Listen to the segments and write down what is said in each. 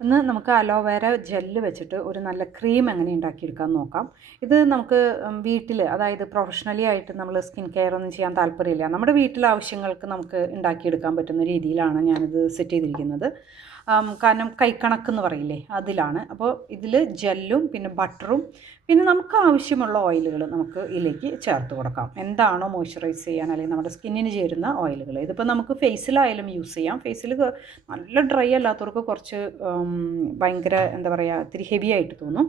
ഇന്ന് നമുക്ക് aloe vera gel വെച്ചിട്ട് ഒരു നല്ല ക്രീം എങ്ങനെ ഉണ്ടാക്കിയെടുക്കാമെന്ന് നോക്കാം. ഇത് നമുക്ക് വീട്ടിൽ, അതായത് പ്രൊഫഷണലി ആയിട്ട് നമ്മൾ സ്കിൻ കെയർ ഒന്നും ചെയ്യാൻ താല്പര്യമില്ല, നമ്മുടെ വീട്ടിലെ ആവശ്യങ്ങൾക്ക് നമുക്ക് ഉണ്ടാക്കിയെടുക്കാൻ പറ്റുന്ന രീതിയിലാണ് ഞാനിത് സെറ്റ് ചെയ്തിരിക്കുന്നത്. കാരണം കൈക്കണക്കെന്ന് പറയില്ലേ, അതിലാണ്. അപ്പോൾ ഇതിൽ ജെല്ലും പിന്നെ ബട്ടറും പിന്നെ നമുക്ക് ആവശ്യമുള്ള ഓയിലുകൾ നമുക്ക് ഇതിലേക്ക് ചേർത്ത് കൊടുക്കാം. എന്താണോ മോയ്സ്ചറൈസ് ചെയ്യാൻ അല്ലെങ്കിൽ നമ്മുടെ സ്കിന്നിന് ചേരുന്ന ഓയിലുകൾ. ഇതിപ്പോൾ നമുക്ക് ഫേസിലായാലും യൂസ് ചെയ്യാം. ഫേസിൽ നല്ല ഡ്രൈ അല്ലാത്തവർക്ക് കുറച്ച് ഭയങ്കര എന്താ പറയുക, ഇത്തിരി ഹെവി ആയിട്ട് തോന്നും.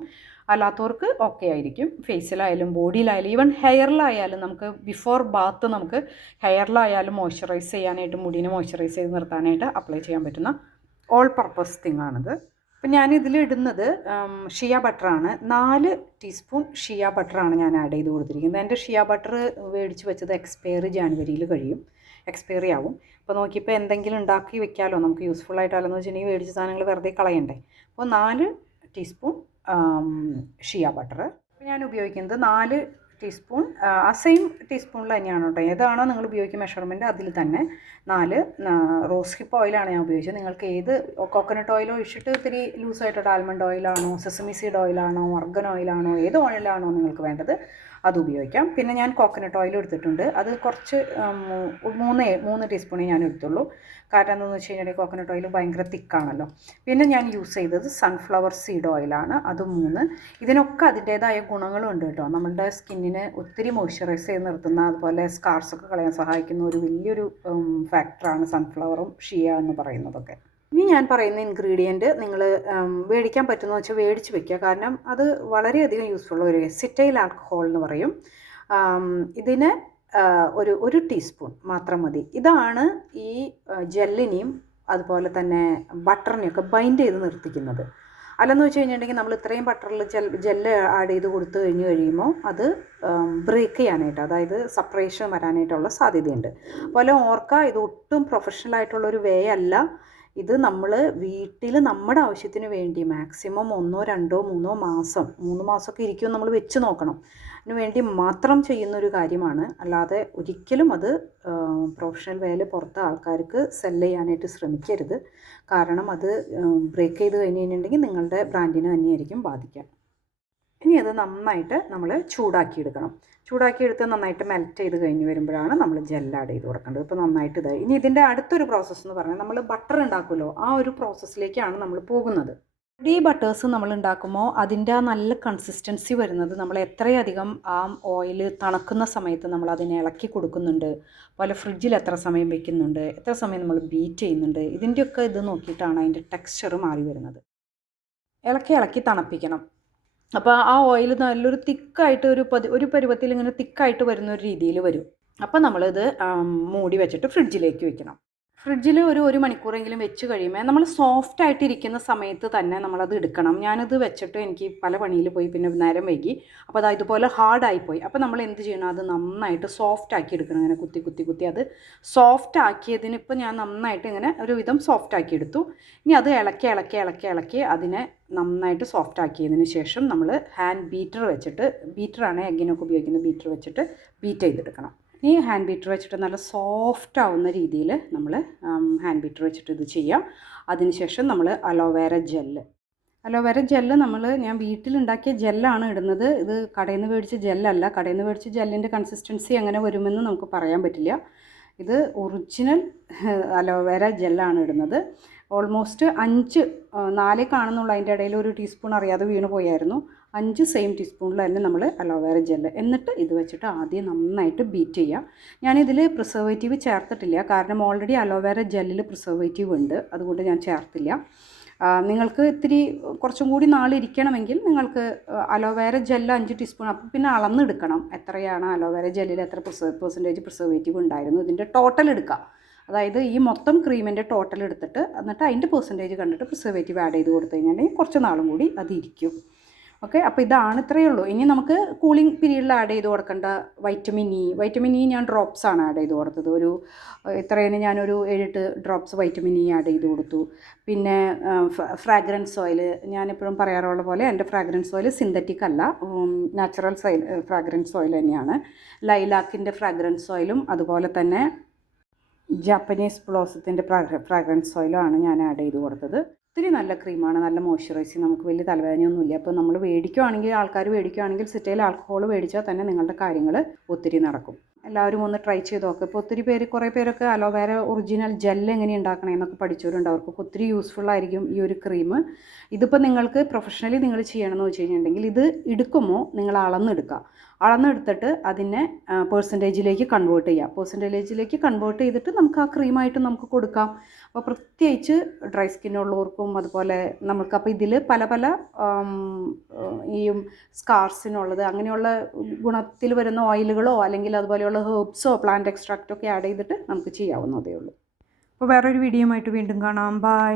അല്ലാത്തവർക്ക് ഓക്കെ ആയിരിക്കും. ഫേസിലായാലും ബോഡിയിലായാലും ഈവൻ ഹെയറിലായാലും നമുക്ക് ബിഫോർ ബാത്ത് നമുക്ക് ഹെയറിലായാലും മോയ്സ്ചറൈസ് ചെയ്യാനായിട്ട്, മുടിനെ മോയ്സ്ചറൈസ് ചെയ്ത് നിർത്താനായിട്ട് അപ്ലൈ ചെയ്യാൻ പറ്റുന്ന ഓൾ പർപ്പസ് തിങ് ആണിത്. അപ്പം ഞാനിതിലിടുന്നത് ഷിയ ബട്ടറാണ്. 4 ടീസ്പൂൺ ഷിയ ബട്ടറാണ് ഞാൻ ആഡ് ചെയ്ത് കൊടുത്തിരിക്കുന്നത്. എൻ്റെ ഷിയ ബട്ടർ മേടിച്ച് വെച്ചത് എക്സ്പയറി ജാനുവരിയിൽ കഴിയും, എക്സ്പയറി ആവും. അപ്പോൾ നോക്കിയപ്പോൾ എന്തെങ്കിലും ഉണ്ടാക്കി വെക്കാമല്ലോ നമുക്ക് യൂസ്ഫുൾ ആയിട്ടല്ലെന്ന് വെച്ചിട്ടുണ്ടെങ്കിൽ മേടിച്ച സാധനങ്ങൾ വെറുതെ കളയണ്ടേ. അപ്പോൾ 4 ടീസ്പൂൺ ഷിയ ബട്ടർ. അപ്പോൾ ഞാൻ ഉപയോഗിക്കുന്നത് 4 ടീസ്പൂൺ, ആ സെയിം ടീസ്പൂണിൽ തന്നെയാണ് കേട്ടോ. ഏതാണോ നിങ്ങൾ ഉപയോഗിക്കുന്ന മെഷർമെൻറ്റ് അതിൽ തന്നെ 4 റോസ് ഹിപ്പ് ഓയിലാണ് ഞാൻ ഉപയോഗിച്ചത്. നിങ്ങൾക്ക് ഏത് കോക്കനട്ട് ഓയിൽ ഒഴിച്ചിട്ട് ഇത്തിരി ലൂസായിട്ട് ആൽമണ്ട് ഓയിലാണോ, സെസമി സീഡ് ഓയിലാണോ, അർഗൻ ഓയിലാണോ, ഏത് ഓയിലാണോ നിങ്ങൾക്ക് വേണ്ടത് അത് ഉപയോഗിക്കാം. പിന്നെ ഞാൻ കോക്കനട്ട് ഓയിൽ എടുത്തിട്ടുണ്ട്. അത് കുറച്ച് 3 ടീസ്പൂണേ ഞാൻ എടുത്തുള്ളൂ. കാരണം എന്താണെന്ന് വെച്ച് കഴിഞ്ഞാൽ കോക്കനട്ട് ഓയിൽ ഭയങ്കര തിക്കാണല്ലോ. പിന്നെ ഞാൻ യൂസ് ചെയ്തത് സൺഫ്ലവർ സീഡ് ഓയിലാണ്, അത് 3. ഇതിനൊക്കെ അതിൻ്റേതായ ഗുണങ്ങളും ഉണ്ട് കേട്ടോ. നമ്മളുടെ സ്കിന്നിനെ ഒത്തിരി മോയ്സ്ചറൈസ് ചെയ്ത് നിർത്തുന്ന, അതുപോലെ സ്കാർസൊക്കെ കളയാൻ സഹായിക്കുന്ന ഒരു വലിയൊരു ഫാക്ടറാണ് സൺഫ്ലവറും ഷിയ എന്ന് പറയുന്നതൊക്കെ. ഇനി ഞാൻ പറയുന്ന ഇൻഗ്രീഡിയൻറ്റ് നിങ്ങൾ മേടിക്കാൻ പറ്റുമെന്ന് വെച്ചാൽ മേടിച്ച് വെക്കുക. കാരണം അത് വളരെയധികം യൂസ്ഫുൾ. ഒരു എസിറ്റൈൽ ആൽക്കഹോൾ എന്ന് പറയും. ഇതിന് ഒരു ടീസ്പൂൺ മാത്രം മതി. ഇതാണ് ഈ ജെല്ലിനെയും അതുപോലെ തന്നെ ബട്ടറിനെയൊക്കെ ബൈൻഡ് ചെയ്ത് നിർത്തിക്കുന്നത്. അല്ലെന്ന് വെച്ച് കഴിഞ്ഞിട്ടുണ്ടെങ്കിൽ നമ്മൾ ഇത്രയും ബട്ടറിൽ ജെല്ല് ആഡ് ചെയ്ത് കൊടുത്തു കഴിയുമ്പോൾ അത് ബ്രേക്ക് ചെയ്യാനായിട്ട്, അതായത് സെപ്പറേഷൻ വരാനായിട്ടുള്ള സാധ്യതയുണ്ട്. അതുപോലെ ഓർക്കുക, ഇത് ഒട്ടും പ്രൊഫഷണൽ ആയിട്ടുള്ളൊരു വേ അല്ല. ഇത് നമ്മൾ വീട്ടിൽ നമ്മുടെ ആവശ്യത്തിന് വേണ്ടി മാക്സിമം 1, 2, 3 മാസം, 3 മാസമൊക്കെ ഇരിക്കും നമ്മൾ വെച്ച് നോക്കണം, അതിന് വേണ്ടി മാത്രം ചെയ്യുന്നൊരു കാര്യമാണ്. അല്ലാതെ ഒരിക്കലും അത് പ്രൊഫഷണൽ വേയിൽ പുറത്ത് ആൾക്കാർക്ക് സെല്ല് ചെയ്യാനായിട്ട് ശ്രമിക്കരുത്. കാരണം അത് ബ്രേക്ക് ചെയ്ത് കഴിഞ്ഞിട്ടുണ്ടെങ്കിൽ നിങ്ങളുടെ ബ്രാൻഡിനെ തന്നെയായിരിക്കും ബാധിക്കുക. ഇനി അത് നന്നായിട്ട് നമ്മൾ ചൂടാക്കിയെടുക്കണം. ചൂടാക്കിയെടുത്ത് നന്നായിട്ട് മെൽറ്റ് ചെയ്ത് കഴിഞ്ഞ് വരുമ്പോഴാണ് നമ്മൾ ജെല്ല് ആഡ് ചെയ്ത് കൊടുക്കേണ്ടത്. ഇപ്പോൾ നന്നായിട്ട് ഇതായി. ഇനി ഇതിൻ്റെ അടുത്തൊരു പ്രോസസ്സ് എന്ന് പറഞ്ഞാൽ നമ്മൾ ബട്ടർ ഉണ്ടാക്കുമല്ലോ, ആ ഒരു പ്രോസസ്സിലേക്കാണ് നമ്മൾ പോകുന്നത്. ഈ ബട്ടേഴ്സ് നമ്മൾ ഉണ്ടാക്കുമ്പോൾ അതിൻ്റെ ആ നല്ല കൺസിസ്റ്റൻസി വരുന്നത് നമ്മൾ എത്രയധികം ആ ഓയിൽ തണുക്കുന്ന സമയത്ത് നമ്മൾ അതിനെ ഇളക്കി കൊടുക്കുന്നുണ്ട്, അതുപോലെ ഫ്രിഡ്ജിൽ എത്ര സമയം വെക്കുന്നുണ്ട്, എത്ര സമയം നമ്മൾ ബീറ്റ് ചെയ്യുന്നുണ്ട്, ഇതിൻ്റെയൊക്കെ ഇത് നോക്കിയിട്ടാണ് അതിൻ്റെ ടെക്സ്ചർ മാറി വരുന്നത്. ഇളക്കി തണുപ്പിക്കണം. അപ്പോൾ ആ ഓയിൽ നല്ലൊരു തിക്കായിട്ട് ഒരു പരുവത്തിൽ ഇങ്ങനെ തിക്കായിട്ട് വരുന്ന ഒരു രീതിയിൽ വരും. അപ്പോൾ നമ്മളിത് മൂടി വെച്ചിട്ട് ഫ്രിഡ്ജിലേക്ക് വെക്കണം. ഫ്രിഡ്ജിൽ ഒരു മണിക്കൂറെങ്കിലും വെച്ച് കഴിയുമ്പോൾ നമ്മൾ സോഫ്റ്റ് ആയിട്ടിരിക്കുന്ന സമയത്ത് തന്നെ നമ്മളത് എടുക്കണം. ഞാനത് വെച്ചിട്ട് എനിക്ക് പല പണിയിൽ പോയി, പിന്നെ നേരം വൈകി. അപ്പോൾ അത് ഇതുപോലെ ഹാർഡായിപ്പോയി. അപ്പോൾ നമ്മൾ എന്ത് ചെയ്യണം, അത് നന്നായിട്ട് സോഫ്റ്റ് ആക്കി എടുക്കണം. ഇങ്ങനെ കുത്തി അത് സോഫ്റ്റ് ആക്കിയതിന് ഇപ്പോൾ ഞാൻ നന്നായിട്ട് ഇങ്ങനെ ഒരുവിധം സോഫ്റ്റ് ആക്കി എടുത്തു. ഇനി അത് ഇളക്കി അതിനെ നന്നായിട്ട് സോഫ്റ്റ് ആക്കിയതിന് ശേഷം നമ്മൾ ഹാൻഡ് ബീറ്റർ വെച്ചിട്ട്, ബീറ്ററാണ് എഗ്ഗിനൊക്കെ ഉപയോഗിക്കുന്ന ബീറ്റർ വെച്ചിട്ട് ബീറ്റ് ചെയ്തെടുക്കണം. ഈ ഹാൻഡ് ബീറ്റർ വെച്ചിട്ട് നല്ല സോഫ്റ്റ് ആവുന്ന രീതിയിൽ നമ്മൾ ഹാൻഡ് ബീറ്റർ വെച്ചിട്ട് ഇത് ചെയ്യാം. അതിനുശേഷം നമ്മൾ അലോവേര ജെല്ല് ഞാൻ വീട്ടിലുണ്ടാക്കിയ ജെല്ലാണ് ഇടുന്നത്. ഇത് കടയിൽ നിന്ന് മേടിച്ച ജെല്ലല്ല. കടയിൽ നിന്ന് മേടിച്ച ജെല്ലിൻ്റെ കൺസിസ്റ്റൻസി എങ്ങനെ വരുമെന്ന് നമുക്ക് പറയാൻ പറ്റില്ല. ഇത് ഒറിജിനൽ അലോവേര ജെല്ലാണ് ഇടുന്നത്. ഓൾമോസ്റ്റ് 4 കാണുന്നുള്ളൂ. അതിൻ്റെ ഇടയിൽ ഒരു ടീസ്പൂൺ അറിയാതെ വീണ് പോയായിരുന്നു. 5 സെയിം ടീസ്പൂണിൽ തന്നെ നമ്മൾ അലോവേര ജെല്ല്, എന്നിട്ട് ഇത് വെച്ചിട്ട് ആദ്യം നന്നായിട്ട് ബീറ്റ് ചെയ്യുക. ഞാനിതിൽ പ്രിസർവേറ്റീവ് ചേർത്തിട്ടില്ല, കാരണം ഓൾറെഡി അലോവേര ജെല്ലിൽ പ്രിസർവേറ്റീവ് ഉണ്ട്, അതുകൊണ്ട് ഞാൻ ചേർത്തില്ല. നിങ്ങൾക്ക് ഇത്തിരി കുറച്ചും കൂടി നാളിരിക്കണമെങ്കിൽ നിങ്ങൾക്ക് അലോവേര ജെല്ല് 5 ടീസ്പൂൺ, അപ്പം പിന്നെ അളന്നെടുക്കണം എത്രയാണ് അലോവേര ജെല്ലിൽ എത്ര പെർസെൻറ്റേജ് പ്രിസർവേറ്റീവ് ഉണ്ടായിരുന്നു, ഇതിൻ്റെ ടോട്ടൽ എടുക്കുക. അതായത് ഈ മൊത്തം ക്രീമിൻ്റെ ടോട്ടൽ എടുത്തിട്ട് എന്നിട്ട് അതിൻ്റെ പെർസെൻറ്റേജ് കണ്ടിട്ട് പ്രിസർവേറ്റീവ് ആഡ് ചെയ്ത് കൊടുത്തു കഴിഞ്ഞിട്ടുണ്ടെങ്കിൽ കുറച്ച് നാളും കൂടി അതിരിക്കും. ഓക്കെ, അപ്പോൾ ഇതാണ് ഇത്രയേ ഉള്ളൂ. ഇനി നമുക്ക് കൂളിംഗ് പീരീഡിൽ ആഡ് ചെയ്ത് കൊടുക്കേണ്ട വൈറ്റമിൻ ഇ ഞാൻ ഡ്രോപ്സാണ് ആഡ് ചെയ്ത് കൊടുത്തത്. ഇത്രയും ഞാനൊരു 7-8 ഡ്രോപ്സ് വൈറ്റമിൻ ഇ ആഡ് ചെയ്ത് കൊടുത്തു. പിന്നെ ഫ്രാഗ്രൻസ് ഓയിൽ, ഞാനെപ്പോഴും പറയാറുള്ള പോലെ എൻ്റെ ഫ്രാഗ്രൻസ് ഓയിൽ സിന്തറ്റിക് അല്ല, നാച്ചുറൽ ഫ്രാഗ്രൻസ് ഓയിൽ തന്നെയാണ്. ലൈലാക്കിൻ്റെ ഫ്രാഗ്രൻസ് ഓയിലും അതുപോലെ തന്നെ ജാപ്പനീസ് ബ്ലോസത്തിൻ്റെ ഫ്രാഗ്രൻസ് ഓയിലുമാണ് ഞാൻ ആഡ് ചെയ്ത് കൊടുത്തത്. ഒത്തിരി നല്ല ക്രീമാണ്, നല്ല മോയ്സ്ചറൈസിങ്, നമുക്ക് വലിയ തലവേദനയൊന്നുമില്ല. അപ്പോൾ നമ്മൾ ആൾക്കാർ മേടിക്കുകയാണെങ്കിൽ സിറ്റയിൽ ആൽക്കഹോൾ മേടിച്ചാൽ തന്നെ നിങ്ങളുടെ കാര്യങ്ങൾ ഒത്തിരി നടക്കും. എല്ലാവരും ഒന്ന് ട്രൈ ചെയ്ത് നോക്കുക. ഇപ്പോൾ ഒത്തിരി പേര്, കുറേ പേരൊക്കെ അലോവേര ഒറിജിനൽ ജെൽ എങ്ങനെ ഉണ്ടാക്കണമെന്നൊക്കെ പഠിച്ചവരുണ്ട്. അവർക്കൊക്കെ ഒത്തിരി യൂസ്ഫുൾ ആയിരിക്കും ഈ ഒരു ക്രീം. ഇതിപ്പോൾ നിങ്ങൾക്ക് പ്രൊഫഷണലി നിങ്ങൾ ചെയ്യണമെന്ന് വെച്ച് കഴിഞ്ഞിട്ടുണ്ടെങ്കിൽ ഇത് എടുക്കുമ്പോൾ നിങ്ങൾ അളന്നെടുത്തിട്ട് അതിനെ പെർസെൻറ്റേജിലേക്ക് കൺവേർട്ട് ചെയ്യുക. പെർസെൻറ്റേജിലേക്ക് കൺവേർട്ട് ചെയ്തിട്ട് നമുക്ക് ആ ക്രീമായിട്ട് നമുക്ക് കൊടുക്കാം. അപ്പോൾ പ്രത്യേകിച്ച് ഡ്രൈ സ്കിന്നുള്ളവർക്കും അതുപോലെ നമുക്കപ്പോൾ ഇതിൽ പല പല ഈ സ്കാർസിനുള്ളത് അങ്ങനെയുള്ള ഗുണത്തിൽ വരുന്ന ഓയിലുകളോ അല്ലെങ്കിൽ അതുപോലെയുള്ള ഹെർബ്സോ പ്ലാന്റ് എക്സ്ട്രാക്റ്റോ ഒക്കെ ആഡ് ചെയ്തിട്ട് നമുക്ക് ചെയ്യാവുന്നതേ ഉള്ളൂ. അപ്പോൾ വേറൊരു വീഡിയോയുമായിട്ട് വീണ്ടും കാണാം. ബൈ.